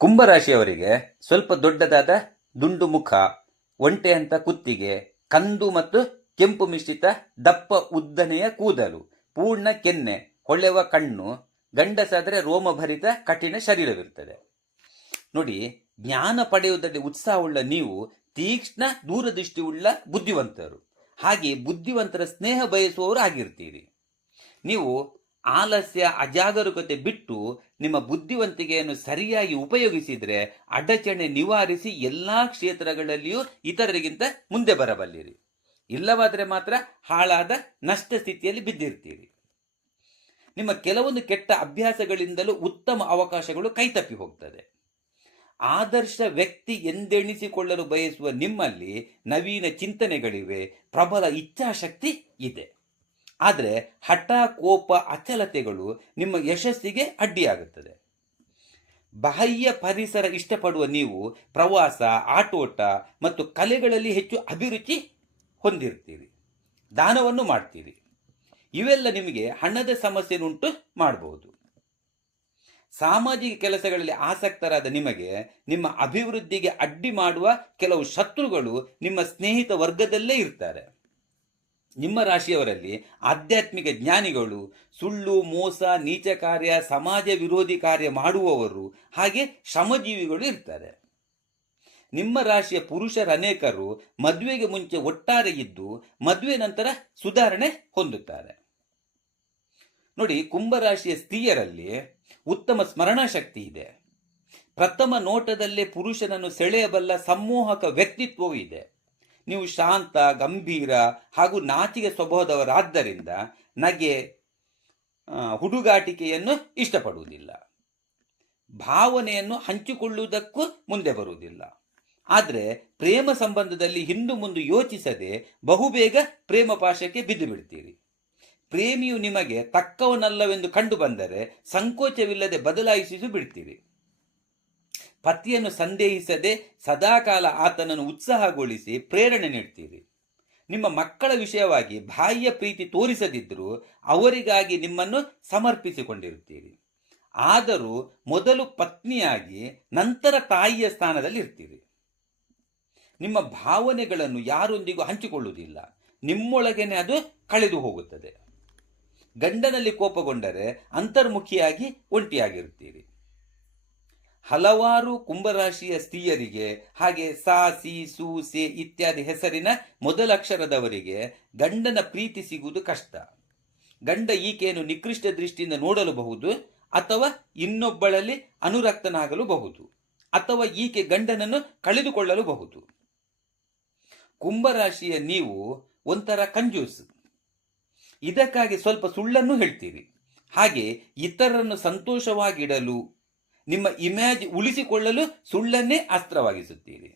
ಕುಂಭರಾಶಿಯವರಿಗೆ ಸ್ವಲ್ಪ ದೊಡ್ಡದಾದ ದುಂಡು ಮುಖ ಒಂಟೆ ಅಂತ ಕುತ್ತಿಗೆ, ಕಂದು ಮತ್ತು ಕೆಂಪು ಮಿಶ್ರಿತ ದಪ್ಪ ಉದ್ದನೆಯ ಕೂದಲು, ಪೂರ್ಣ ಕೆನ್ನೆ, ಹೊಳೆವ ಕಣ್ಣು, ಗಂಡಸಾದರೆ ರೋಮಭರಿತ ಕಠಿಣ ಶರೀರವಿರುತ್ತದೆ. ನೋಡಿ, ಜ್ಞಾನ ಪಡೆಯುವುದರಲ್ಲಿ ಉತ್ಸಾಹವುಳ್ಳ ನೀವು ತೀಕ್ಷ್ಣ ದೂರದೃಷ್ಟಿಯುಳ್ಳ ಬುದ್ಧಿವಂತರು. ಹಾಗೆ ಬುದ್ಧಿವಂತರ ಸ್ನೇಹ ಬಯಸುವವರು ಆಗಿರ್ತೀರಿ. ನೀವು ಆಲಸ್ಯ, ಅಜಾಗರೂಕತೆ ಬಿಟ್ಟು ನಿಮ್ಮ ಬುದ್ಧಿವಂತಿಕೆಯನ್ನು ಸರಿಯಾಗಿ ಉಪಯೋಗಿಸಿದರೆ ಅಡಚಣೆ ನಿವಾರಿಸಿ ಎಲ್ಲಾ ಕ್ಷೇತ್ರಗಳಲ್ಲಿಯೂ ಇತರರಿಗಿಂತ ಮುಂದೆ ಬರಬಲ್ಲಿರಿ. ಇಲ್ಲವಾದರೆ ಮಾತ್ರ ಹಾಳಾದ ನಷ್ಟ ಸ್ಥಿತಿಯಲ್ಲಿ ಬಿದ್ದಿರ್ತೀರಿ. ನಿಮ್ಮ ಕೆಲವೊಂದು ಕೆಟ್ಟ ಅಭ್ಯಾಸಗಳಿಂದಲೂ ಉತ್ತಮ ಅವಕಾಶಗಳು ಕೈತಪ್ಪಿ ಹೋಗ್ತದೆ. ಆದರ್ಶ ವ್ಯಕ್ತಿ ಎಂದೆಣಿಸಿಕೊಳ್ಳಲು ಬಯಸುವ ನಿಮ್ಮಲ್ಲಿ ನವೀನ ಚಿಂತನೆಗಳಿವೆ, ಪ್ರಬಲ ಇಚ್ಛಾಶಕ್ತಿ ಇದೆ. ಆದರೆ ಹಠ, ಕೋಪ, ಅಚಲತೆಗಳು ನಿಮ್ಮ ಯಶಸ್ಸಿಗೆ ಅಡ್ಡಿಯಾಗುತ್ತದೆ. ಬಾಹ್ಯ ಪರಿಸರ ಇಷ್ಟಪಡುವ ನೀವು ಪ್ರವಾಸ, ಆಟೋಟ ಮತ್ತು ಕಲೆಗಳಲ್ಲಿ ಹೆಚ್ಚು ಅಭಿರುಚಿ ಹೊಂದಿರ್ತೀರಿ ದಾನವನ್ನು ಮಾಡ್ತೀರಿ. ಇವೆಲ್ಲ ನಿಮಗೆ ಹಣದ ಸಮಸ್ಯೆನುಂಟು ಮಾಡಬಹುದು ಸಾಮಾಜಿಕ ಕೆಲಸಗಳಲ್ಲಿ ಆಸಕ್ತರಾದ ನಿಮಗೆ ನಿಮ್ಮ ಅಭಿವೃದ್ಧಿಗೆ ಅಡ್ಡಿ ಮಾಡುವ ಕೆಲವು ಶತ್ರುಗಳು ನಿಮ್ಮ ಸ್ನೇಹಿತ ವರ್ಗದಲ್ಲೇ ಇರ್ತಾರೆ. ನಿಮ್ಮ ರಾಶಿಯವರಲ್ಲಿ ಆಧ್ಯಾತ್ಮಿಕ ಜ್ಞಾನಿಗಳು, ಸುಳ್ಳು, ಮೋಸ, ನೀಚ ಕಾರ್ಯ, ಸಮಾಜ ವಿರೋಧಿ ಕಾರ್ಯ ಮಾಡುವವರು ಹಾಗೆ ಶ್ರಮಜೀವಿಗಳು ಇರ್ತಾರೆ. ನಿಮ್ಮ ರಾಶಿಯ ಪುರುಷರ ಅನೇಕರು ಮದುವೆಗೆ ಮುಂಚೆ ಒಟ್ಟಾರೆ ಇದ್ದು ಮದುವೆ ನಂತರ ಸುಧಾರಣೆ ಹೊಂದುತ್ತಾರೆ. ನೋಡಿ ಕುಂಭರಾಶಿಯ ಸ್ತ್ರೀಯರಲ್ಲಿ ಉತ್ತಮ ಸ್ಮರಣಾ ಶಕ್ತಿ ಇದೆ. ಪ್ರಥಮ ನೋಟದಲ್ಲೇ ಪುರುಷನನ್ನು ಸೆಳೆಯಬಲ್ಲ ಸಮ್ಮೋಹಕ ವ್ಯಕ್ತಿತ್ವವೂ ಇದೆ. ನೀವು ಶಾಂತ, ಗಂಭೀರ ಹಾಗೂ ನಾಚಿಕೆ ಸ್ವಭಾವದವರಾದ್ದರಿಂದ ನಗೆ ಹುಡುಗಾಟಿಕೆಯನ್ನು ಇಷ್ಟಪಡುವುದಿಲ್ಲ. ಭಾವನೆಯನ್ನು ಹಂಚಿಕೊಳ್ಳುವುದಕ್ಕೂ ಮುಂದೆ ಬರುವುದಿಲ್ಲ. ಆದರೆ ಪ್ರೇಮ ಸಂಬಂಧದಲ್ಲಿ ಹಿಂದು ಮುಂದೆ ಯೋಚಿಸದೆ ಬಹುಬೇಗ ಪ್ರೇಮ ಪಾಶಕ್ಕೆ ಬಿದ್ದು ಬಿಡ್ತೀರಿ. ಪ್ರೇಮಿಯು ನಿಮಗೆ ತಕ್ಕವನಲ್ಲವೆಂದು ಕಂಡು ಬಂದರೆ ಸಂಕೋಚವಿಲ್ಲದೆ ಬದಲಾಯಿಸಿ ಬಿಡ್ತೀರಿ. ಪತಿಯನ್ನು ಸಂದೇಹಿಸದೆ ಸದಾಕಾಲ ಆತನನ್ನು ಉತ್ಸಾಹಗೊಳಿಸಿ ಪ್ರೇರಣೆ ನೀಡ್ತೀರಿ. ನಿಮ್ಮ ಮಕ್ಕಳ ವಿಷಯವಾಗಿ ಬಾಹ್ಯ ಪ್ರೀತಿ ತೋರಿಸದಿದ್ದರೂ ಅವರಿಗಾಗಿ ನಿಮ್ಮನ್ನು ಸಮರ್ಪಿಸಿಕೊಂಡಿರುತ್ತೀರಿ. ಆದರೂ ಮೊದಲು ಪತ್ನಿಯಾಗಿ ನಂತರ ತಾಯಿಯ ಸ್ಥಾನದಲ್ಲಿ ಇರ್ತೀರಿ. ನಿಮ್ಮ ಭಾವನೆಗಳನ್ನು ಯಾರೊಂದಿಗೂ ಹಂಚಿಕೊಳ್ಳುವುದಿಲ್ಲ. ನಿಮ್ಮೊಳಗೇನೆ ಅದು ಕಳೆದು ಹೋಗುತ್ತದೆ. ಗಂಡನಲ್ಲಿ ಕೋಪಗೊಂಡರೆ ಅಂತರ್ಮುಖಿಯಾಗಿ ಒಂಟಿಯಾಗಿರುತ್ತೀರಿ. ಹಲವಾರು ಕುಂಭರಾಶಿಯ ಸ್ತ್ರೀಯರಿಗೆ, ಹಾಗೆ ಸಾಸಿ ಸು ಸೆ ಇತ್ಯಾದಿ ಹೆಸರಿನ ಮೊದಲಕ್ಷರದವರಿಗೆ ಗಂಡನ ಪ್ರೀತಿ ಸಿಗುವುದು ಕಷ್ಟ. ಗಂಡ ಈಕೆಯನ್ನು ನಿಕೃಷ್ಟ ದೃಷ್ಟಿಯಿಂದ ನೋಡಲಬಹುದು ಅಥವಾ ಇನ್ನೊಬ್ಬಳಲ್ಲಿ ಅನುರಕ್ತನಾಗಲು ಬಹುದು, ಅಥವಾ ಈಕೆ ಗಂಡನನ್ನು ಕಳೆದುಕೊಳ್ಳಲು ಬಹುದು. ಕುಂಭರಾಶಿಯ ನೀವು ಒಂಥರ ಕಂಜೂಸ್. ಇದಕ್ಕಾಗಿ ಸ್ವಲ್ಪ ಸುಳ್ಳನ್ನು ಹೇಳ್ತೀರಿ. ಹಾಗೆ ಇತರರನ್ನು ಸಂತೋಷವಾಗಿಡಲು ನಿಮ್ಮ ಇಮ್ಯಾಜ್ ಉಳಿಸಿಕೊಳ್ಳಲು ಸುಳ್ಳನ್ನೇ ಅಸ್ತ್ರವಾಗಿಸುತ್ತೀರಿ.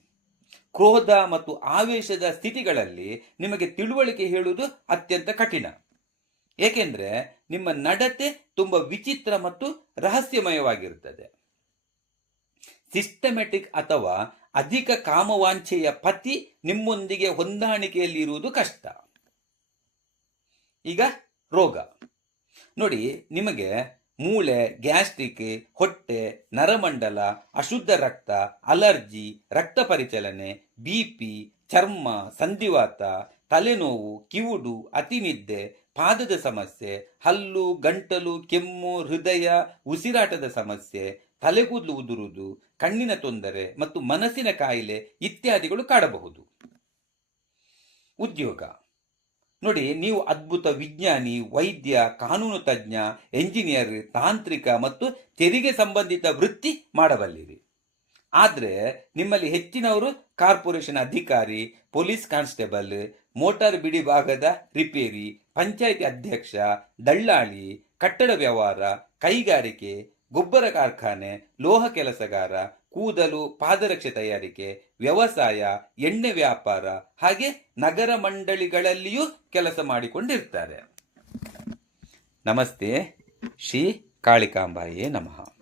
ಕ್ರೋಧ ಮತ್ತು ಆವೇಶದ ಸ್ಥಿತಿಗಳಲ್ಲಿ ನಿಮಗೆ ತಿಳುವಳಿಕೆ ಹೇಳುವುದು ಅತ್ಯಂತ ಕಠಿಣ. ಏಕೆಂದರೆ ನಿಮ್ಮ ನಡತೆ ತುಂಬ ವಿಚಿತ್ರ ಮತ್ತು ರಹಸ್ಯಮಯವಾಗಿರುತ್ತದೆ. ಸಿಸ್ಟಮೆಟಿಕ್ ಅಥವಾ ಅಧಿಕ ಕಾಮವಾಂಛೆಯ ಪತಿ ನಿಮ್ಮೊಂದಿಗೆ ಹೊಂದಾಣಿಕೆಯಲ್ಲಿ ಇರುವುದು ಕಷ್ಟ. ಈಗ ರೋಗ. ನೋಡಿ, ನಿಮಗೆ ಮೂಳೆ, ಗ್ಯಾಸ್ಟ್ರಿಕ್, ಹೊಟ್ಟೆ, ನರಮಂಡಲ, ಅಶುದ್ಧ ರಕ್ತ, ಅಲರ್ಜಿ, ರಕ್ತ ಪರಿಚಲನೆ ಬಿಪಿ ಚರ್ಮ, ಸಂಧಿವಾತ, ತಲೆನೋವು, ಕಿವುಡು, ಅತಿನಿದ್ದೆ, ಪಾದದ ಸಮಸ್ಯೆ, ಹಲ್ಲು, ಗಂಟಲು, ಕೆಮ್ಮು, ಹೃದಯ, ಉಸಿರಾಟದ ಸಮಸ್ಯೆ ತಲೆಗೂದಲು ಉದುರುವುದು ಕಣ್ಣಿನ ತೊಂದರೆ ಮತ್ತು ಮನಸ್ಸಿನ ಕಾಯಿಲೆ ಇತ್ಯಾದಿಗಳು ಕಾಡಬಹುದು. ಉದ್ಯೋಗ. ನೋಡಿ, ನೀವು ಅದ್ಭುತ ವಿಜ್ಞಾನಿ, ವೈದ್ಯ, ಕಾನೂನು ತಜ್ಞ ಎಂಜಿನಿಯರ್ ತಾಂತ್ರಿಕ ಮತ್ತು ತೆರಿಗೆ ಸಂಬಂಧಿತ ವೃತ್ತಿ ಮಾಡಬಲ್ಲಿರಿ. ಆದರೆ, ನಿಮ್ಮಲ್ಲಿ ಹೆಚ್ಚಿನವರು ಕಾರ್ಪೊರೇಷನ್ ಅಧಿಕಾರಿ, ಪೊಲೀಸ್ ಕಾನ್ಸ್ಟೇಬಲ್, ಮೋಟಾರ್ ಬಿಡಿ ಭಾಗದ ರಿಪೇರಿ, ಪಂಚಾಯಿತಿ ಅಧ್ಯಕ್ಷ, ದಳ್ಳಾಳಿ, ಕಟ್ಟಡ ವ್ಯವಹಾರ, ಕೈಗಾರಿಕೆ, ಗೊಬ್ಬರ ಕಾರ್ಖಾನೆ, ಲೋಹ ಕೆಲಸಗಾರ ಕೂದಲು, ಪಾದರಕ್ಷೆ ತಯಾರಿಕೆ, ವ್ಯವಸಾಯ, ಎಣ್ಣೆ ವ್ಯಾಪಾರ, ಹಾಗೆ ನಗರ ಮಂಡಳಿಗಳಲ್ಲಿಯೂ ಕೆಲಸ ಮಾಡಿಕೊಂಡಿರ್ತಾರೆ. ನಮಸ್ತೆ, ಶ್ರೀ ಕಾಳಿಕಾಂಬಾಯೇ ನಮಃ.